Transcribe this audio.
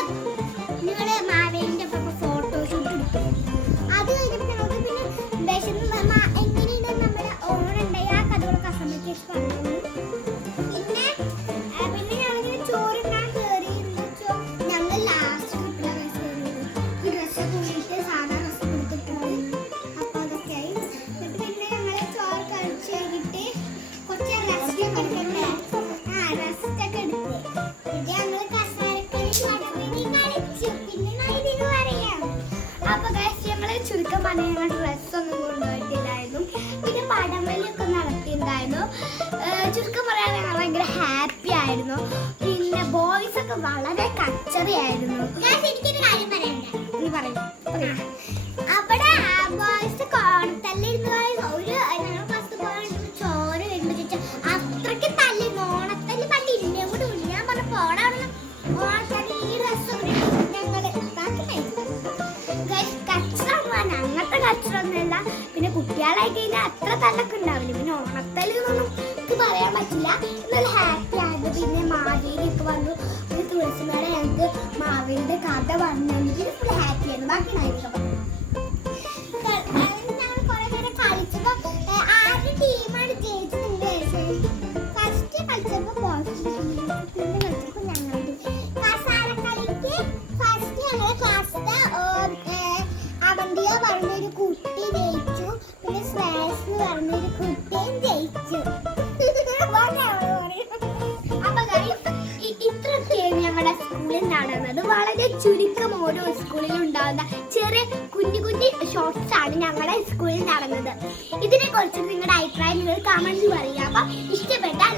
എന്നിട്ട് ഞങ്ങള് മാവേലിന്റെ ഫോട്ടോഷൂട്ട് എടുത്തു. അത് കഴിഞ്ഞപ്പോൾ ഞങ്ങൾക്ക് പിന്നെ വിശന്ന് എങ്ങനെയാണ് നമ്മുടെ ഓണുണ്ടായി ആ കഥകളൊക്കെ അസമ്മയ്ക്ക് പറഞ്ഞു. പിന്നെ ഞങ്ങളിങ്ങനെ ചോറുണ്ടാൻ കയറി. ഞങ്ങൾ ലാസ്റ്റ് ഡ്രസ്സ് കൂടിയിട്ട് സാധാ ഡ്രസ്സ് കൊടുത്തിട്ടുണ്ട്. അപ്പൊ അതൊക്കെ ആയി. എന്നിട്ട് പിന്നെ ഞങ്ങള് ചോറ് കഴിച്ച് കഴിഞ്ഞിട്ട് കുറച്ച് റെസ്റ്റ് ഒക്കെ എടുക്കണ്ടേ, റെസ്റ്റ് ഒക്കെ എടുത്ത് ഇത് ഞങ്ങള് കസേരക്കളി വടംവലി കളിച്ചു. പിന്നെ ഇതിന് പറയാം. അപ്പൊ ഞങ്ങള് ചുരുക്കം പറഞ്ഞ ഞങ്ങൾ ഡ്രസ്സൊന്നും കൊണ്ടുപോയിട്ടില്ലായിരുന്നു. പിന്നെ വടംവലിയൊക്കെ നടത്തിയിട്ടുണ്ടായിരുന്നു. ചുരുക്കം പറയാൻ ഞങ്ങൾ ഭയങ്കര ഹാപ്പി ആയിരുന്നു. പിന്നെ ബോയ്സ് ഒക്കെ വളരെ കച്ചറിയായിരുന്നു. എനിക്കൊരു കാര്യം പറയണ്ട, നീ പറയും. അവിടെ ബോയ്സ് കോണത്തല്ലിരുന്ന് ഒരു ഞങ്ങൾ ഫസ്റ്റ് പോയിട്ട് ചോര വരുമ്പോ ചോദിച്ചാൽ അത്രയ്ക്ക് തല്ലി ഓണത്തല്ല് പണ്ട് ഇല്ലേ കൂടെ ഞാൻ പറഞ്ഞ പോടാണെന്ന്. ഓണത്തല്ലി ഈ ഡ്രസ്സൊക്കെ ഞങ്ങൾ കച്ചറ അങ്ങനത്തെ കച്ചറൊന്നുമല്ല. പിന്നെ കുട്ടികളായി കഴിഞ്ഞാൽ അത്ര തല്ലൊക്കെ ഉണ്ടാവില്ല. പിന്നെ ഓണത്തല്ലെന്നൊന്നും എനിക്ക് പറയാൻ പറ്റില്ല. നല്ല ഹാപ്പി ആയിരുന്നു. പിന്നെ മാവേലിയൊക്കെ വന്നു. പിന്നെ തുളസിമേടെ ഞങ്ങൾക്ക് മാവേലിയുടെ കഥ പറഞ്ഞു. ഫുൾ ഹാപ്പി ആയിരുന്നു. ബാക്കി നായിക പറഞ്ഞു. ഞങ്ങൾ കുറെ നേരം കളിച്ചപ്പോ ആരുടെ ടീമാണ് ജയിച്ചത്. ഫസ്റ്റ് കളിച്ചപ്പോ പിന്നെ കളിച്ചപ്പോ ഞങ്ങളുടെ കസാരക്കളിക്ക് ഫസ്റ്റ് ഞങ്ങളുടെ ക്ലാസ്സിലെ അവന്തിയ പറഞ്ഞൊരു കുട്ടി ജയിച്ചു. പിന്നെ സ്നാക്സ് പറഞ്ഞൊരു കുട്ടിയും ജയിച്ചു. ഇത്രയൊക്കെയാണ് ഞങ്ങളുടെ സ്കൂളിൽ നടന്നത്. വളരെ ചുരുക്കം ഓരോ സ്കൂളിലും ഉണ്ടാകുന്ന ചെറിയ കുഞ്ഞു കുഞ്ഞു ഷോർട്സ് ആണ് ഞങ്ങളുടെ സ്കൂളിൽ നടന്നത്. ഇതിനെ കുറിച്ച് നിങ്ങളുടെ അഭിപ്രായം നിങ്ങൾ കമന്റ് പറയുക. അപ്പൊ ഇഷ്ടപ്പെട്ടാൽ